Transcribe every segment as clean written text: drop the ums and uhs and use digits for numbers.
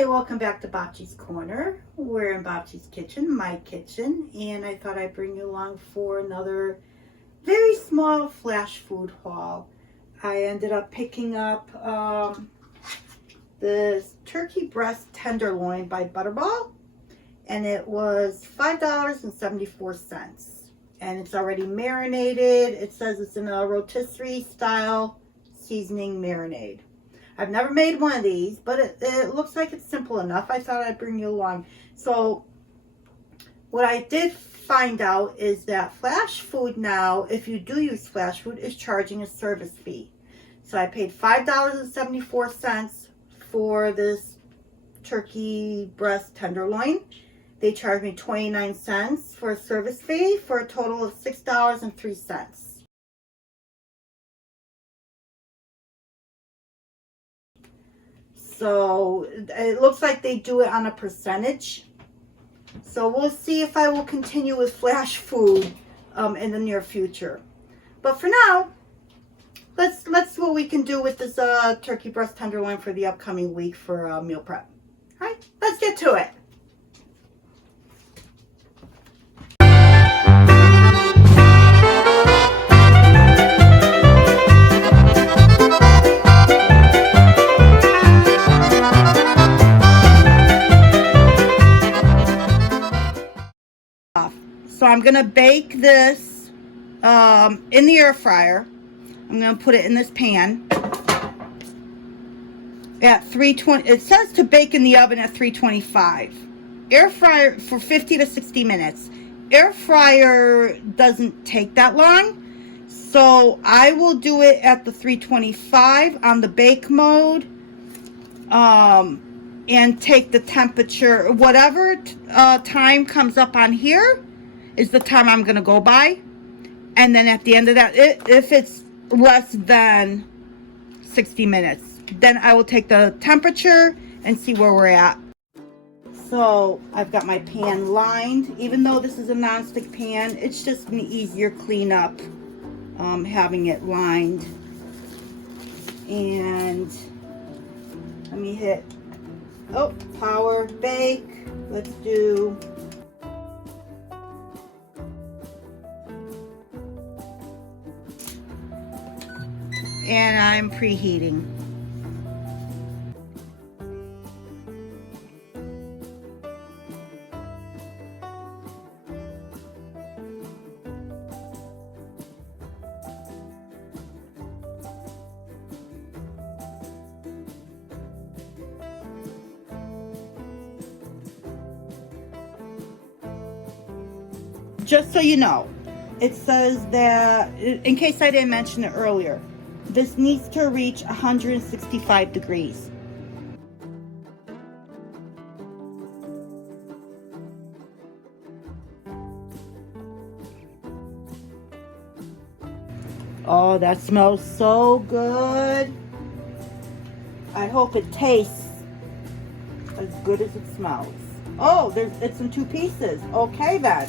Hi, welcome back to Bocce's Corner. We're in Bocce's kitchen, my kitchen, and I thought I'd bring you along for another very small flash food haul. I ended up picking up this Turkey Breast Tenderloin by Butterball, and it was $5.74. And it's already marinated. It says it's in a rotisserie style seasoning marinade. I've never made one of these, but it looks like it's simple enough. I thought I'd bring you along. So what I did find out is that Flashfood now, if you do use Flashfood, is charging a service fee. So I paid $5.74 for this turkey breast tenderloin. They charged me 29 cents for a service fee for a total of $6.03. So it looks like they do it on a percentage. So we'll see if I will continue with Flashfood in the near future. But for now, let's see what we can do with this turkey breast tenderloin for the upcoming week for meal prep. All right, let's get to it. So I'm going to bake this in the air fryer. I'm going to put it in this pan at 320. It says to bake in the oven at 325. Air fryer for 50 to 60 minutes. Air fryer doesn't take that long. So I will do it at the 325 on the bake mode. And take the temperature, whatever time comes up on here is the time I'm going to go by. And then at the end of that, if it's less than 60 minutes, then I will take the temperature and see where we're at. So I've got my pan lined. Even though this is a nonstick pan, it's just an easier cleanup having it lined. And let me hit power bake. Let's do and I'm preheating. Just so you know, it says that, in case I didn't mention it earlier, this needs to reach 165 degrees. Oh, that smells so good. I hope it tastes as good as it smells. Oh, it's in two pieces. Okay then.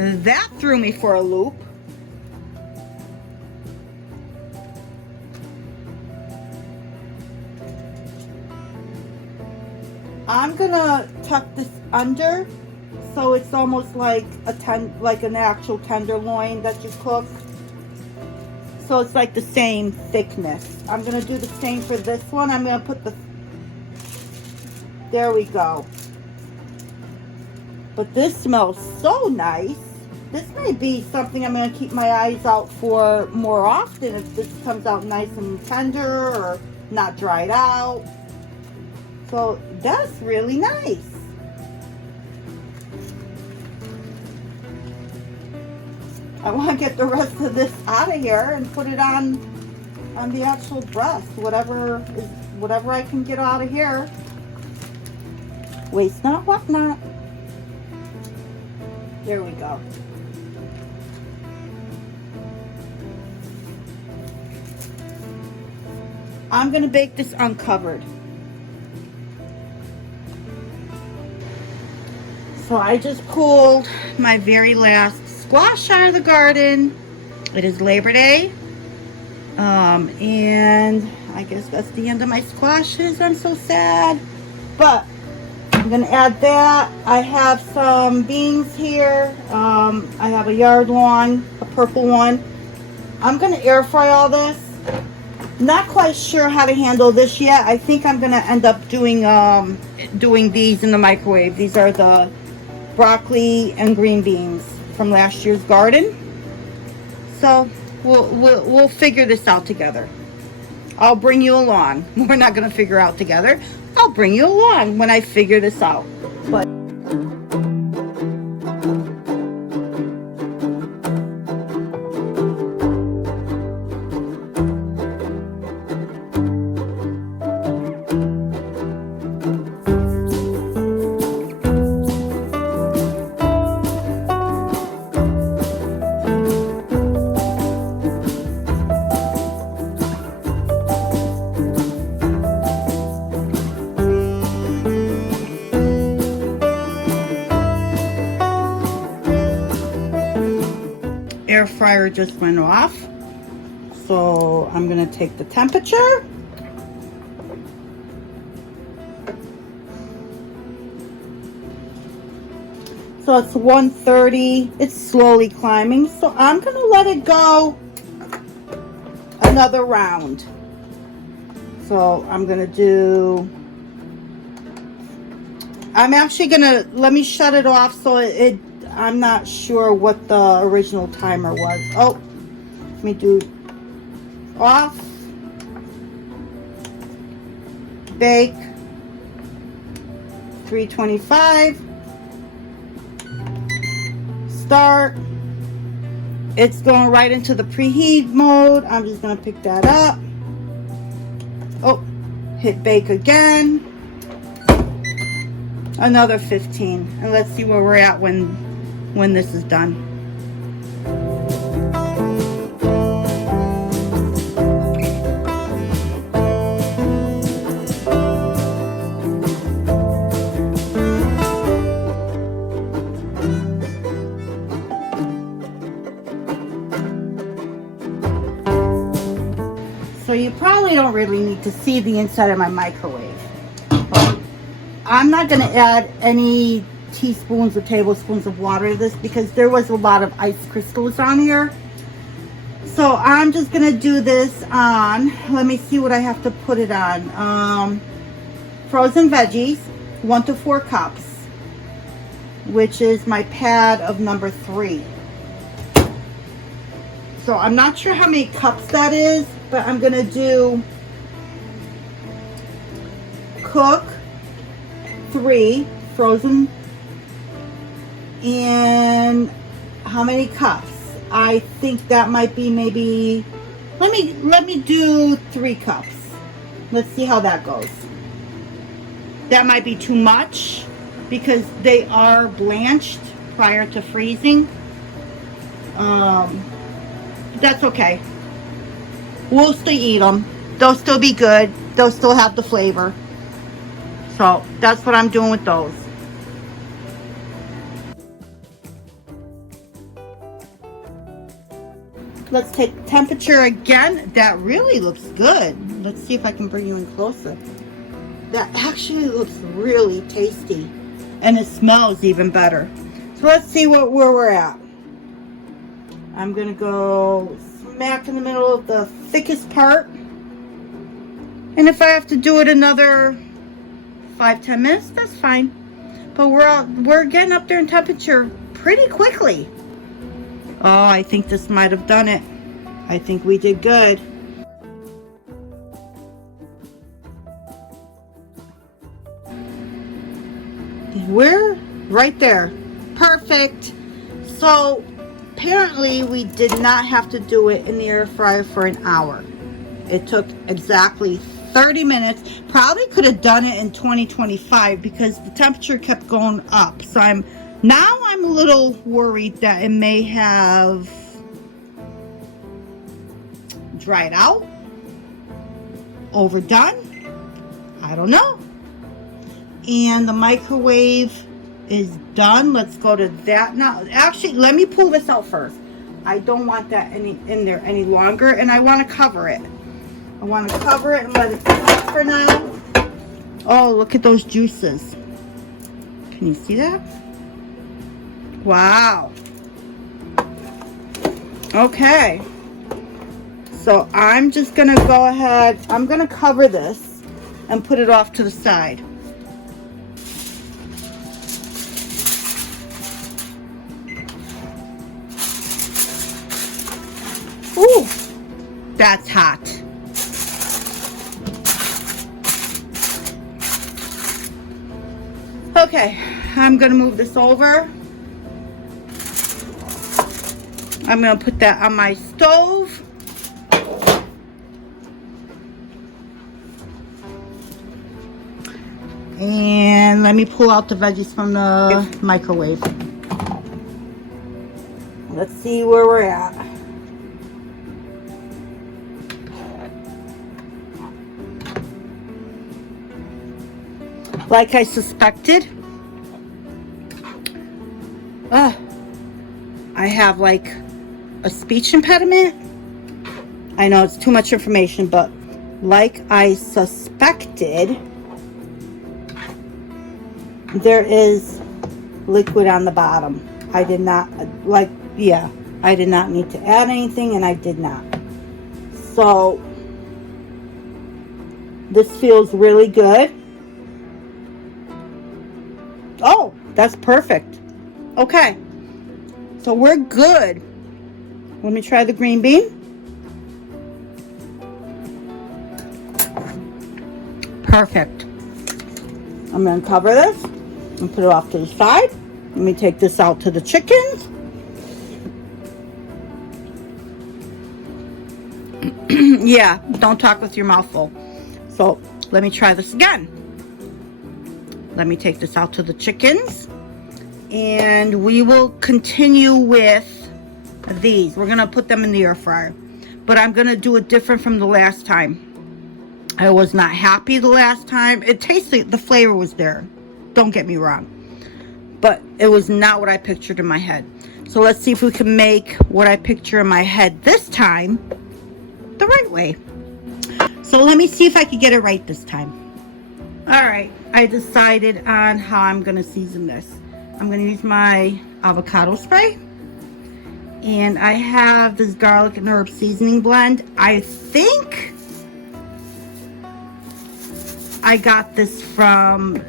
That threw me for a loop. I'm gonna tuck this under so it's almost like an actual tenderloin that you cook. So it's like the same thickness. I'm gonna do the same for this one. I'm gonna put there we go. But this smells so nice. This may be something I'm going to keep my eyes out for more often if this comes out nice and tender or not dried out. So that's really nice. I want to get the rest of this out of here and put it on the actual breast. Whatever I can get out of here. Waste not, what not. There we go. I'm going to bake this uncovered. So I just pulled my very last squash out of the garden. It is Labor Day. And I guess that's the end of my squashes. I'm so sad. But I'm going to add that. I have some beans here. I have a yard long, a purple one. I'm going to air fry all this. Not quite sure how to handle this yet. I think I'm going to end up doing these in the microwave. These are the broccoli and green beans from last year's garden. So we'll figure this out together. I'll bring you along. We're not going to figure out together. I'll bring you along when I figure this out. But air fryer just went off, so I'm gonna take the temperature. So it's 130. It's slowly climbing, so I'm gonna let it go another round. So I'm actually gonna let me shut it off so I'm not sure what the original timer was. Oh, let me do off, bake, 325, start. It's going right into the preheat mode. I'm just gonna pick that up. Oh, hit bake again. Another 15, and let's see where we're at when this is done. So you probably don't really need to see the inside of my microwave. I'm not going to add any teaspoons or tablespoons of water to this because there was a lot of ice crystals on here. So I'm just going to do this on, let me see what I have to put it on. Frozen veggies, 1 to 4 cups, which is my pad of number 3. So I'm not sure how many cups that is, but I'm going to do cook 3 frozen. And how many cups? I think that might be maybe, let me do 3 cups. Let's see how that goes. That might be too much because they are blanched prior to freezing. That's okay. We'll still eat them. They'll still be good. They'll still have the flavor. So that's what I'm doing with those. Let's take the temperature again. That really looks good. Let's see if I can bring you in closer. That actually looks really tasty. And it smells even better. So let's see where we're at. I'm going to go smack in the middle of the thickest part. And if I have to do it another 5-10 minutes, that's fine. But we're getting up there in temperature pretty quickly. Oh, I think this might have done it. I think we did good. We're right there. Perfect. So apparently we did not have to do it in the air fryer for an hour. It took exactly 30 minutes. Probably could have done it in 2025 because the temperature kept going up. So I'm a little worried that it may have dried out, overdone. I don't know. And the microwave is done. Let's go to that now. Actually, let me pull this out first. I don't want that in there any longer, and I want to cover it. I want to cover it and let it sit for now. Oh, look at those juices. Can you see that? Wow. Okay. So I'm just going to go ahead. I'm going to cover this and put it off to the side. Ooh, that's hot. Okay, I'm going to move this over. I'm going to put that on my stove. And let me pull out the veggies from the microwave. Let's see where we're at. Like I suspected, I have like a speech impediment. I know it's too much information, but like I suspected, there is liquid on the bottom. I did not, I did not need to add anything, and I did not. So this feels really good. Oh, that's perfect. Okay, so we're good. Let me try the green bean. Perfect. I'm going to cover this and put it off to the side. Let me take this out to the chickens. Yeah, don't talk with your mouth full. So let me try this again. Let me take this out to the chickens, and we will continue with these. We're going to put them in the air fryer, but I'm going to do it different from the last time. I was not happy the last time. It tasted, the flavor was there. Don't get me wrong, but it was not what I pictured in my head. So let's see if we can make what I picture in my head this time the right way. So let me see if I can get it right this time. All right, I decided on how I'm going to season this. I'm going to use my avocado spray. And I have this garlic and herb seasoning blend. I think I got this from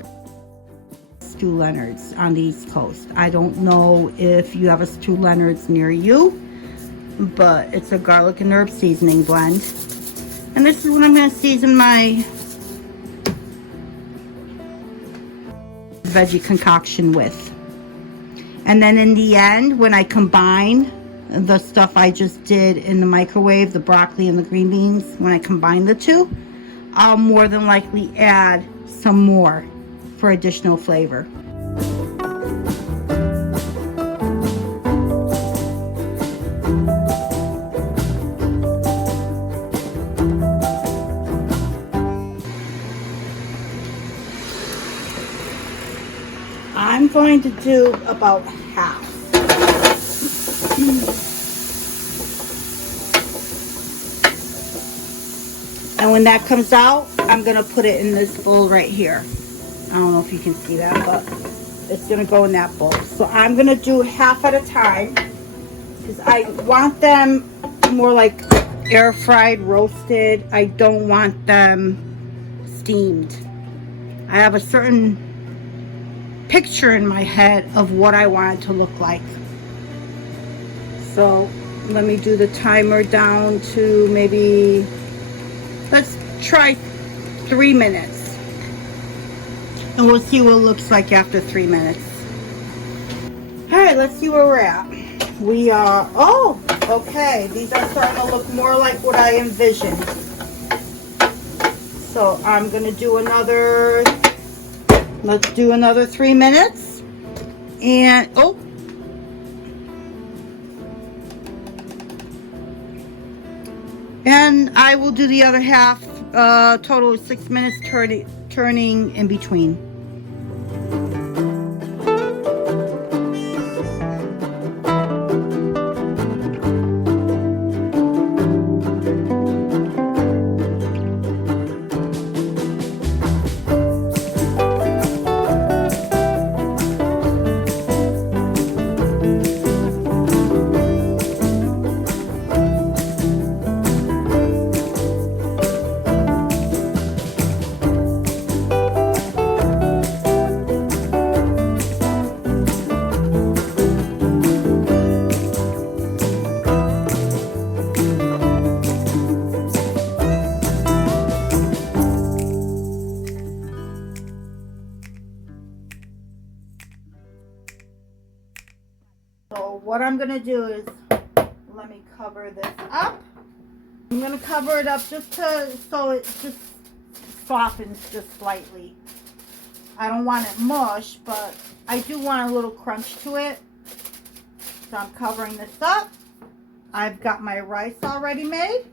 Stu Leonard's on the East Coast. I don't know if you have a Stu Leonard's near you, but it's a garlic and herb seasoning blend. And this is what I'm going to season my veggie concoction with. And then in the end, when I combine the stuff I just did in the microwave, the broccoli and the green beans, when I combine the two, I'll more than likely add some more for additional flavor. I'm going to do about half. And when that comes out, I'm going to put it in this bowl right here. I don't know if you can see that, but it's going to go in that bowl. So I'm going to do half at a time because I want them more like air fried, roasted. I don't want them steamed. I have a certain picture in my head of what I want it to look like. So let me do the timer down to maybe, let's try 3 minutes. And we'll see what it looks like after 3 minutes. All right, let's see where we're at. We are, oh, okay. These are starting to look more like what I envisioned. So I'm going to do another, let's do another 3 minutes. And, oh. And I will do the other half, total of 6 minutes, turning in between. going to do is, let me cover this up. I'm going to cover it up just so it just softens just slightly. I don't want it mush, but I do want a little crunch to it. So I'm covering this up. I've got my rice already made.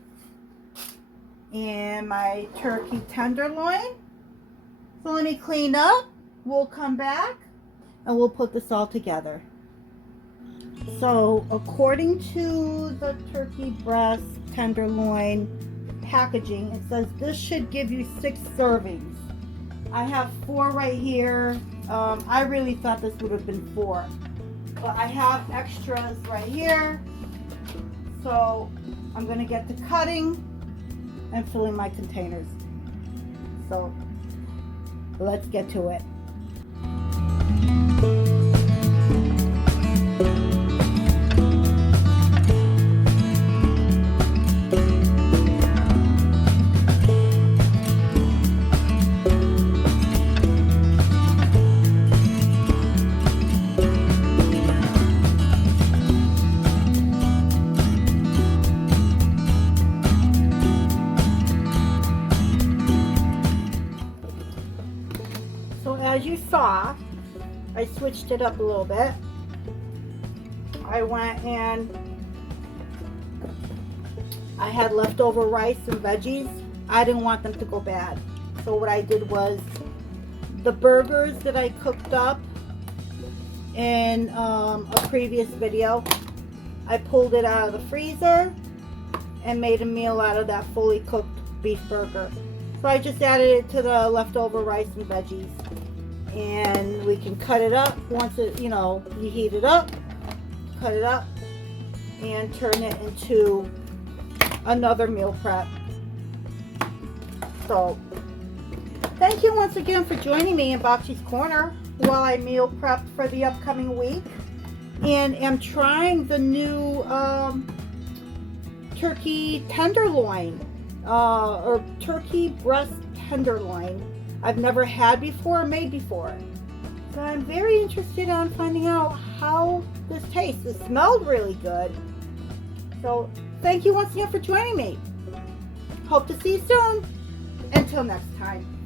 And my turkey tenderloin. So let me clean up. We'll come back and we'll put this all together. So according to the turkey breast tenderloin packaging, it says this should give you 6 servings. I have 4 right here. I really thought this would have been 4, but I have extras right here. So I'm going to get to cutting and filling my containers. So let's get to it. As you saw, I switched it up a little bit. I went and I had leftover rice and veggies. I didn't want them to go bad. So what I did was the burgers that I cooked up in a previous video, I pulled it out of the freezer and made a meal out of that fully cooked beef burger. So I just added it to the leftover rice and veggies. And we can cut it up once it, you heat it up, cut it up, and turn it into another meal prep. So, thank you once again for joining me in Boxy's Corner while I meal prep for the upcoming week. And am trying the new turkey tenderloin, or turkey breast tenderloin. I've never had before or made before. So I'm very interested on finding out how this tastes. It smelled really good. So thank you once again for joining me. Hope to see you soon. Until next time.